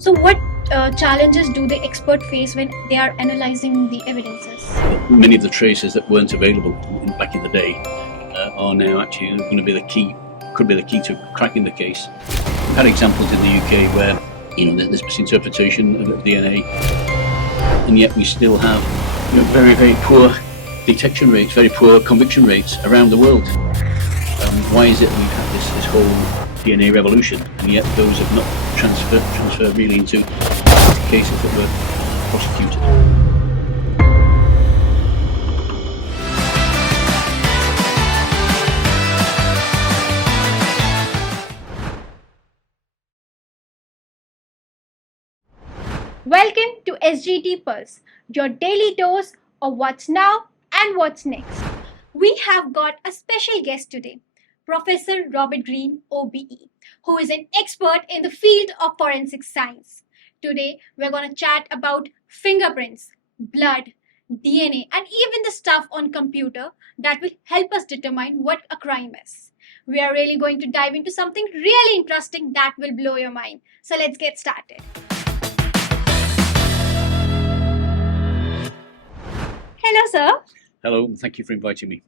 So, what challenges do the expert face when they are analyzing the evidences? Many of the traces that weren't available back in the day are now actually going to be the key, could be the key to cracking the case. We've had examples in the UK where there's misinterpretation of DNA, and yet we still have very, very poor detection rates, very poor conviction rates around the world. Why is it we've had this whole DNA revolution, and yet those have not transferred really into cases that were prosecuted? Welcome to SGT Pulse, your daily dose of what's now and what's next. We have got a special guest today, Professor Robert Green, OBE, who is an expert in the field of forensic science. Today, we're going to chat about fingerprints, blood, DNA, and even the stuff on computer that will help us determine what a crime is. We are really going to dive into something really interesting that will blow your mind. So let's get started. Hello, sir. Hello, and thank you for inviting me.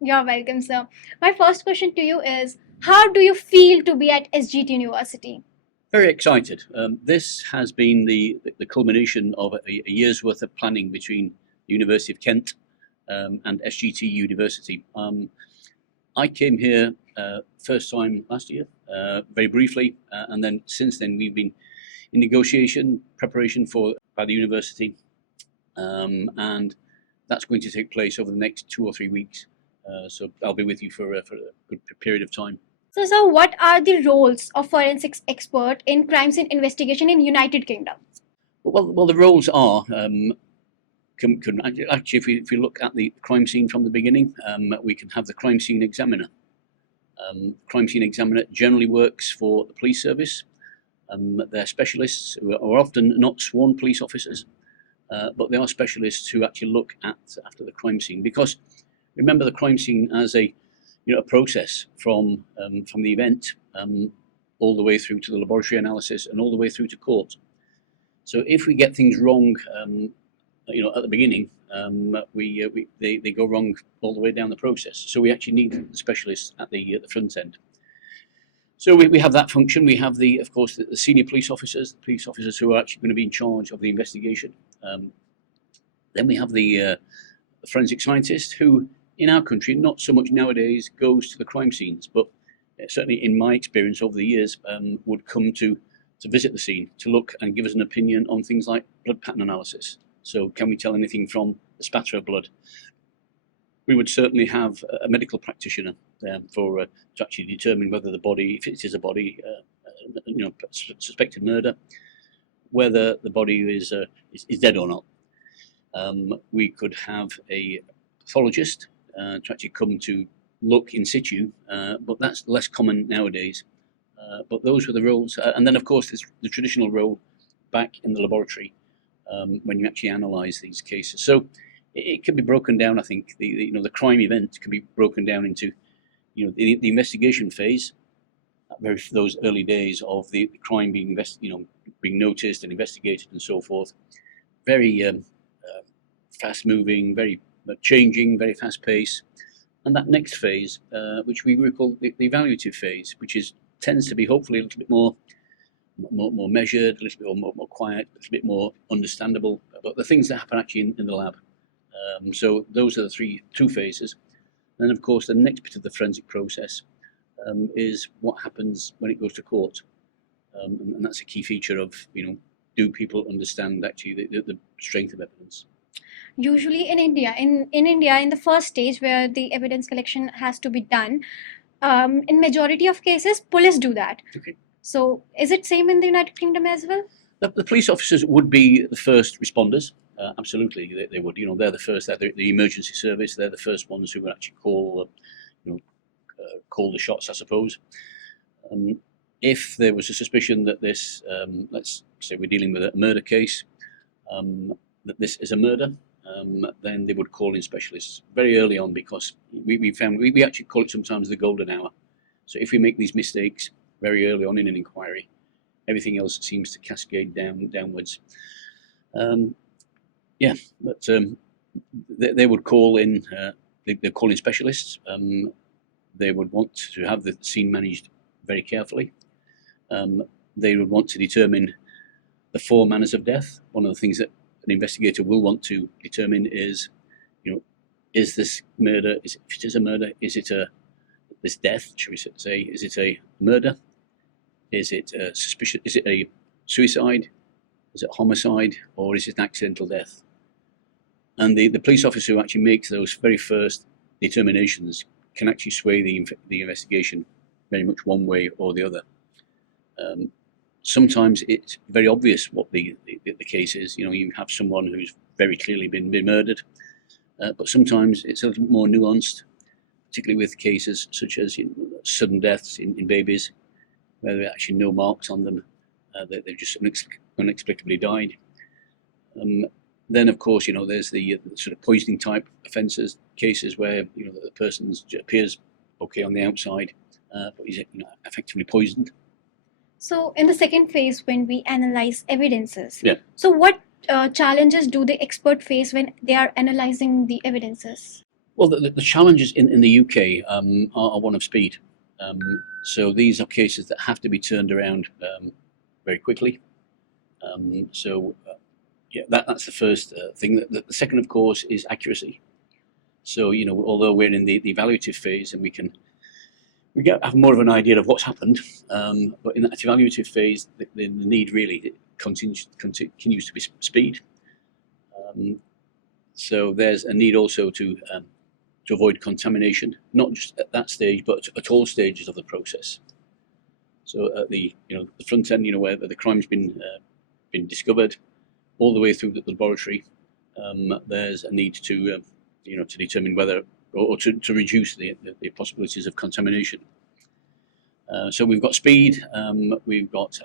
You're welcome, sir. My first question to you is, how do you feel to be at SGT University? Very excited. This has been the culmination of a year's worth of planning between the University of Kent and SGT University. I came here first time last year, very briefly, and then since then we've been in negotiation, preparation by the university, and that's going to take place over the next 2 or 3 weeks. So I'll be with you for a good period of time. So, sir, what are the roles of forensics expert in crime scene investigation in United Kingdom? Well, the roles are actually, if we look at the crime scene from the beginning, we can have the crime scene examiner. Crime scene examiner generally works for the police service. They're specialists who are often not sworn police officers, but they are specialists who actually look after the crime scene. Because remember the crime scene as a process from the event all the way through to the laboratory analysis and all the way through to court. So if we get things wrong, at the beginning, they go wrong all the way down the process. So we actually need the specialists at the front end. So we have that function. We have of course, the senior police officers who are actually going to be in charge of the investigation. Then we have the forensic scientist who, in our country, not so much nowadays goes to the crime scenes, but certainly in my experience over the years, would come to visit the scene, to look and give us an opinion on things like blood pattern analysis. So can we tell anything from the spatter of blood? We would certainly have a medical practitioner to actually determine whether the body, if it is a body, suspected murder, whether the body is dead or not. We could have a pathologist to actually come to look in situ, but that's less common nowadays. But those were the roles, and then of course there's the traditional role back in the laboratory when you actually analyse these cases. So it can be broken down. I think the crime event can be broken down into the investigation phase, those early days of the crime being being noticed and investigated and so forth. Very fast moving, very changing, very fast pace. And that next phase, which we call the evaluative phase, which tends to be hopefully a little bit more measured, a little bit more quiet, a little bit more understandable, but the things that happen actually in the lab. So those are the two phases. And then of course the next bit of the forensic process is what happens when it goes to court. And that's a key feature of, do people understand actually the strength of evidence? Usually in India, in the first stage where the evidence collection has to be done, in majority of cases, police do that. Okay. So is it same in the United Kingdom as well? The police officers would be the first responders. Absolutely, they would. They're the first. They're the emergency service. They're the first ones who would actually call the shots, I suppose. If there was a suspicion that this, let's say we're dealing with a murder case, that this is a murder, then they would call in specialists very early on, because we found we actually call it sometimes the golden hour. So if we make these mistakes very early on in an inquiry, everything else seems to cascade downwards. Yeah, but they would call in. They're calling specialists. They would want to have the scene managed very carefully. They would want to determine the four manners of death. One of the things that an investigator will want to determine is, is this murder? If it is a murder, is it this death? Should we say? Is it a murder? Is it a suspicion? Is it a suicide? Is it homicide? Or is it an accidental death? And the police officer who actually makes those very first determinations can actually sway the investigation very much one way or the other. Sometimes it's very obvious what the case is. You have someone who's very clearly been murdered, but sometimes it's a little more nuanced, particularly with cases such as sudden deaths in babies, where there are actually no marks on them, that they've just inexplicably died. Then, of course, there's the sort of poisoning type offences, cases where the person appears okay on the outside, but is effectively poisoned. So, in the second phase, when we analyze evidences, Yeah. So what challenges do the expert face when they are analyzing the evidences? Well, the challenges in the UK are one of speed. So these are cases that have to be turned around very quickly. Yeah, that's the first thing. The second, of course, is accuracy. So although we're in the evaluative phase and we have more of an idea of what's happened, but in that evaluative phase, the need really continues to be speed. So there's a need also to avoid contamination, not just at that stage, but at all stages of the process. So at the front end, where the crime's been discovered, all the way through the laboratory, there's a need to to determine whether or to reduce the possibilities of contamination. So we've got speed, we've got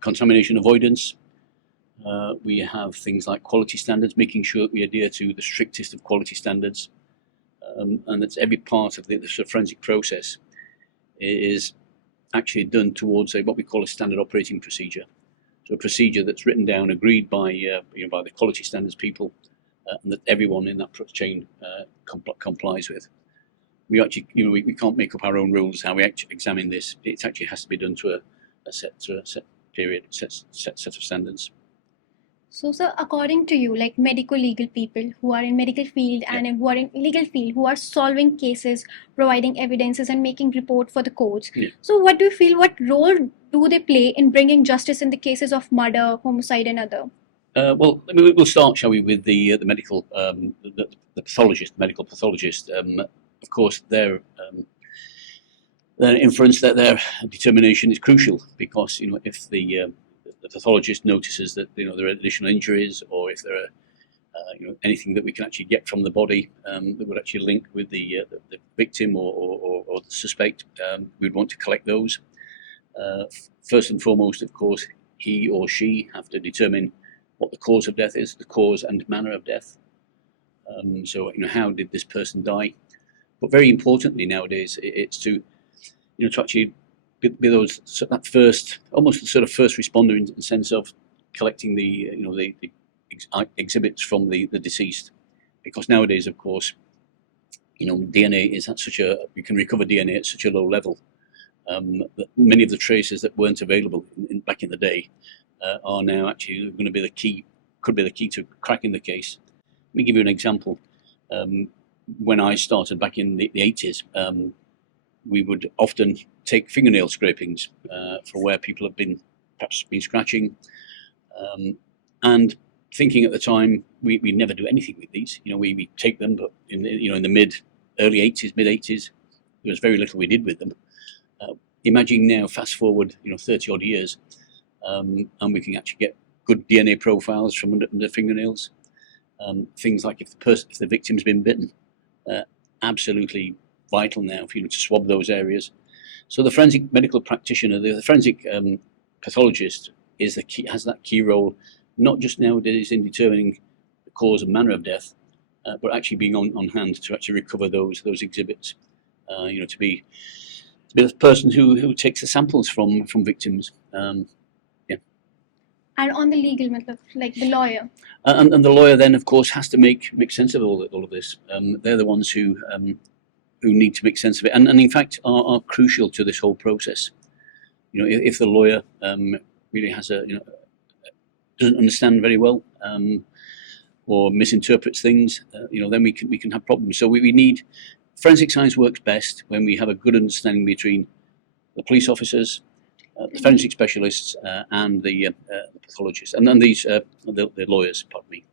contamination avoidance. We have things like quality standards, making sure that we adhere to the strictest of quality standards, and that's every part of the forensic process is actually done towards what we call a standard operating procedure. So a procedure that's written down, agreed by by the quality standards people, and that everyone in that chain complies with. We actually, we can't make up our own rules how we actually examine this. It actually has to be done to a set period, set of standards. So, sir, according to you, like medical legal people who are in medical field and who are in legal field, who are solving cases, providing evidences and making report for the courts. Yeah. So what do you feel, what role do they play in bringing justice in the cases of murder, homicide and other? Well, we'll start, shall we, with the medical, the pathologist, medical pathologist. Of course, their inference, that their determination is crucial, because if the pathologist notices that there are additional injuries, or if there are anything that we can actually get from the body that would actually link with the victim or the suspect, we'd want to collect those. First and foremost, of course, he or she have to determine what the cause of death is, the cause and manner of death. So how did this person die? But very importantly nowadays, it's to to actually be those, that first, almost the sort of first responder in the sense of collecting the the exhibits from the deceased, because nowadays, of course, DNA is at such a, you can recover DNA at such a low level that many of the traces that weren't available back in the day are now actually going to be the key, could be the key to cracking the case. Let me give you an example. When I started back in the 80s, we would often take fingernail scrapings for where people have perhaps been scratching, and thinking at the time we never do anything with these. We take them, but in the early 80s, mid 80s, there was very little we did with them. Imagine now, fast forward 30 odd years, and we can actually get good DNA profiles from under fingernails. Things like if the victim's been bitten, absolutely vital now for to swab those areas. So the forensic medical practitioner, the forensic pathologist, has that key role, not just nowadays in determining the cause and manner of death, but actually being on hand to actually recover those exhibits. To be the person who takes the samples from victims. Yeah. And on the legal method, like the lawyer. And the lawyer then, of course, has to make sense of all of this. They're the ones who need to make sense of it, and in fact are crucial to this whole process. If the lawyer really has doesn't understand very well, or misinterprets things, then we can have problems. So we need forensic science works best when we have a good understanding between the police officers, the forensic specialists, and the pathologists, and then the lawyers. Pardon me.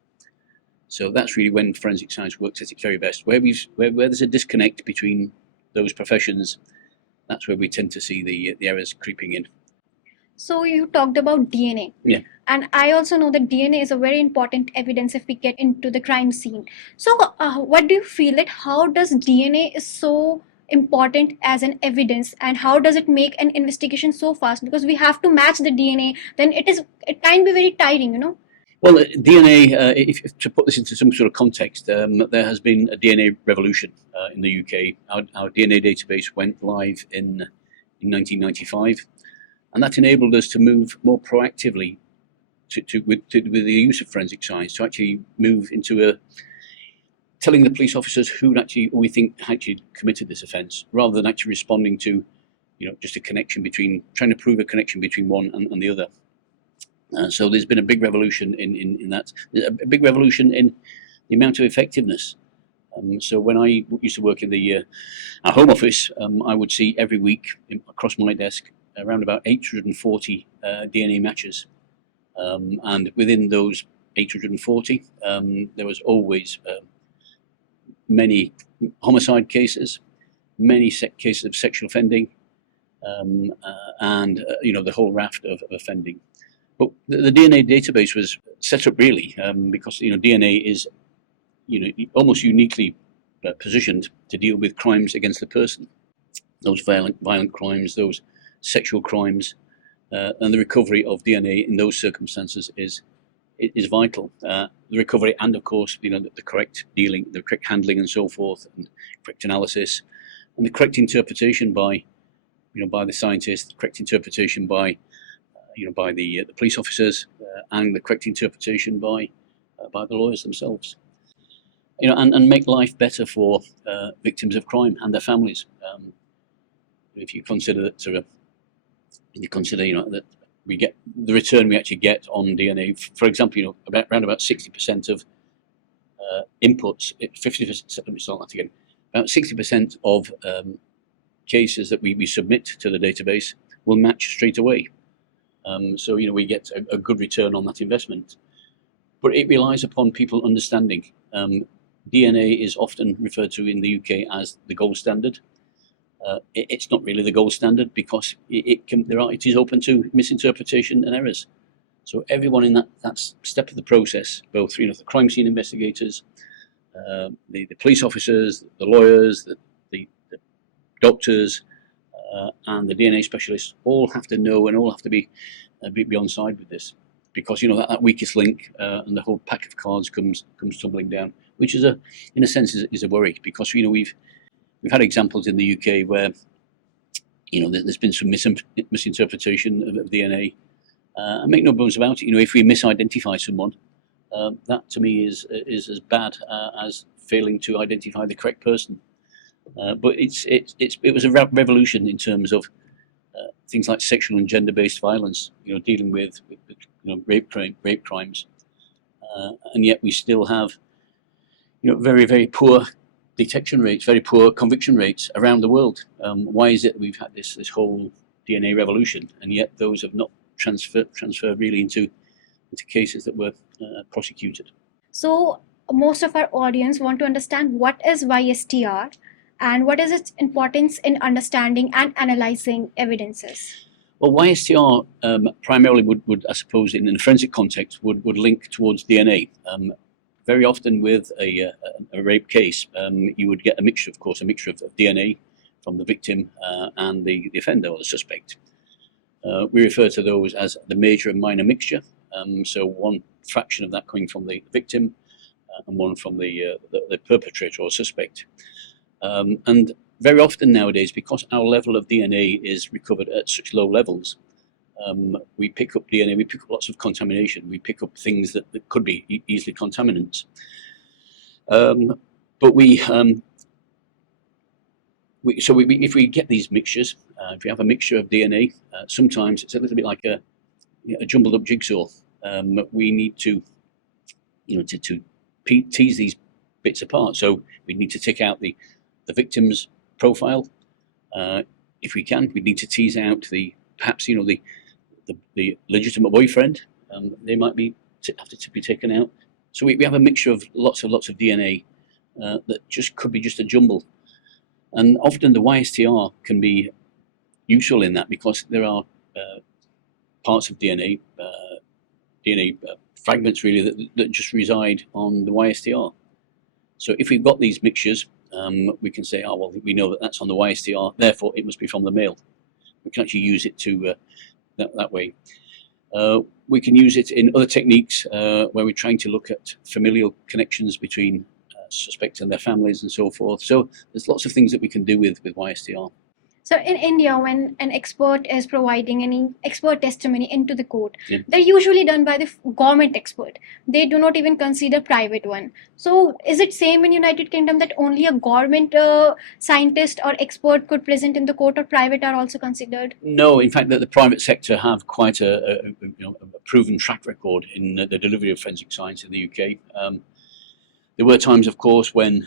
So that's really when forensic science works at its very best. Where there's a disconnect between those professions, that's where we tend to see the errors creeping in. So you talked about DNA. Yeah. And I also know that DNA is a very important evidence if we get into the crime scene. So what do you feel that how does DNA is so important as an evidence, and how does it make an investigation so fast? Because we have to match the DNA, then it can be very tiring. Well, DNA, if to put this into some sort of context, there has been a DNA revolution in the UK. Our DNA database went live in 1995, and that enabled us to move more proactively with the use of forensic science to actually move into telling the police officers who we think actually committed this offence, rather than actually responding to just a connection trying to prove a connection between one and the other. So there's been a big revolution in that, a big revolution in the amount of effectiveness. So when I used to work in our home office, I would see every week across my desk around about 840 DNA matches. And within those 840, there was always many homicide cases, many cases of sexual offending, and the whole raft of offending. But the DNA database was set up really because DNA is almost uniquely positioned to deal with crimes against the person, those violent crimes, those sexual crimes, and the recovery of DNA in those circumstances is vital. The recovery and, of course, the correct dealing, the correct handling, and so forth, and correct analysis, and the correct interpretation by the scientists, the correct interpretation by the police officers, and the correct interpretation by the lawyers themselves. And make life better for victims of crime and their families. If you consider that that we get the return we actually get on DNA, for example, around about 60% of inputs, 50%. Let me start that again. About 60% of cases that we submit to the database will match straight away. So we get a good return on that investment, but it relies upon people understanding. DNA is often referred to in the UK as the gold standard. It's not really the gold standard because it is open to misinterpretation and errors. So everyone in that step of the process, both the crime scene investigators, the police officers, the lawyers, the doctors, and the DNA specialists, all have to know and all have to be on side with this, because that weakest link and the whole pack of cards comes tumbling down, which is in a sense is a worry, because we've had examples in the UK where there's been some misinterpretation of DNA. And make no bones about it, if we misidentify someone, that to me is as bad as failing to identify the correct person. But it was a revolution in terms of things like sexual and gender-based violence, dealing with rape crimes, and yet we still have very, very poor detection rates, very poor conviction rates around the world. Why is it that we've had this whole DNA revolution, and yet those have not transferred really into cases that were prosecuted? So most of our audience want to understand what is YSTR and what is its importance in understanding and analyzing evidences. Well, YSTR primarily would, I suppose, in a forensic context, would link towards DNA. Very often with a rape case, you would get a mixture of DNA from the victim and the offender or the suspect. We refer to those as the major and minor mixture. So one fraction of that coming from the victim and one from the perpetrator or suspect. And very often nowadays, because our level of DNA is recovered at such low levels, we pick up DNA, we pick up lots of contamination, we pick up things that could be easily contaminants. But if we get these mixtures, if we have a mixture of DNA, sometimes it's a little bit like a jumbled up jigsaw. We need to tease these bits apart. So we need to take out the victim's profile. If we can, we need to tease out perhaps the legitimate boyfriend. They might have to be taken out. So we have a mixture of lots of DNA that could be just a jumble. And often the YSTR can be useful in that, because there are parts of DNA fragments really that just reside on the YSTR. So if we've got these mixtures, we can say, oh well, we know that that's on the YSTR, therefore it must be from the male. We can actually use it to that way. We can use it in other techniques where we're trying to look at familial connections between suspects and their families and so forth. So there's lots of things that we can do with YSTR. So in India, when an expert is providing any expert testimony into the court, Yeah. they're usually done by the government expert. They do not even consider private one. So is it same in United Kingdom that only a government scientist or expert could present in the court, or private are also considered? No, in fact, the private sector have quite a proven track record in the delivery of forensic science in the UK. There were times, of course, when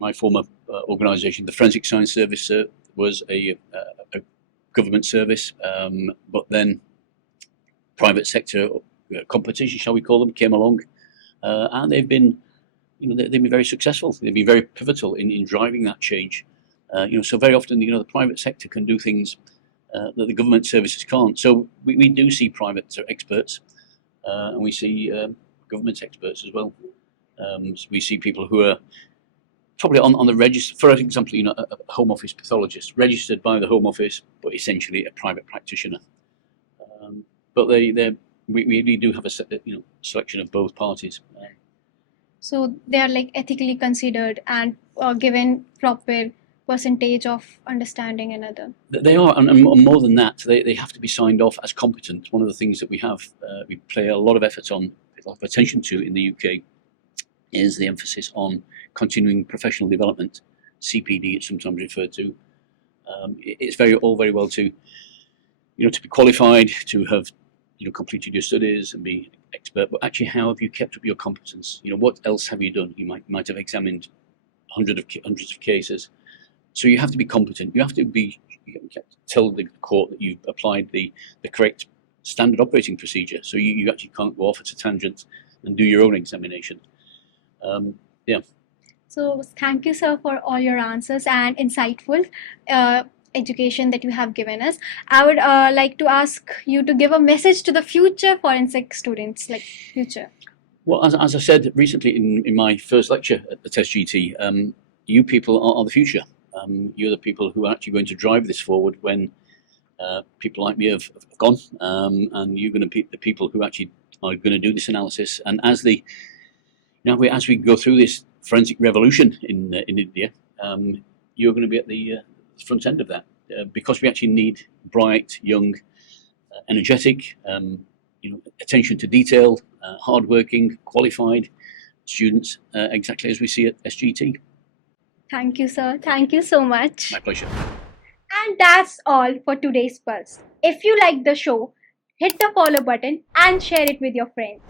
my former organisation, the Forensic Science Service, was a government service, but then private sector competition, shall we call them, came along, and they've been very successful. They've been very pivotal in driving that change. So very often, the private sector can do things that the government services can't. So we do see private experts, and we see government experts as well. So we see people who are probably on the register, for example, a Home Office pathologist registered by the Home Office, but essentially a private practitioner. But we do have a selection of both parties. So they are like ethically considered and given proper percentage of understanding another. They are, and more than that, they have to be signed off as competent. One of the things that we play a lot of effort on, a lot of attention to in the UK, is the emphasis on continuing professional development. CPD, it's sometimes referred to. It's all very well to be qualified, to have completed your studies and be expert, but actually, how have you kept up your competence? What else have you done? You might have examined hundreds of cases, so you have to be competent. You have to tell the court that you've applied the correct standard operating procedure. So you actually can't go off at a tangent and do your own examination. Yeah. So thank you, sir, for all your answers and insightful education that you have given us. I would like to ask you to give a message to the future forensic students, like future. Well, as I said recently in my first lecture at SGT, you people are the future. You're the people who are actually going to drive this forward when people like me have gone, and you're going to be the people who actually are going to do this analysis. And as we go through this forensic revolution in India, you're going to be at the front end of that, because we actually need bright, young, energetic, attention to detail, hardworking, qualified students, exactly as we see at SGT. Thank you, sir. Thank you so much. My pleasure. And that's all for today's Pulse. If you like the show, hit the follow button and share it with your friends.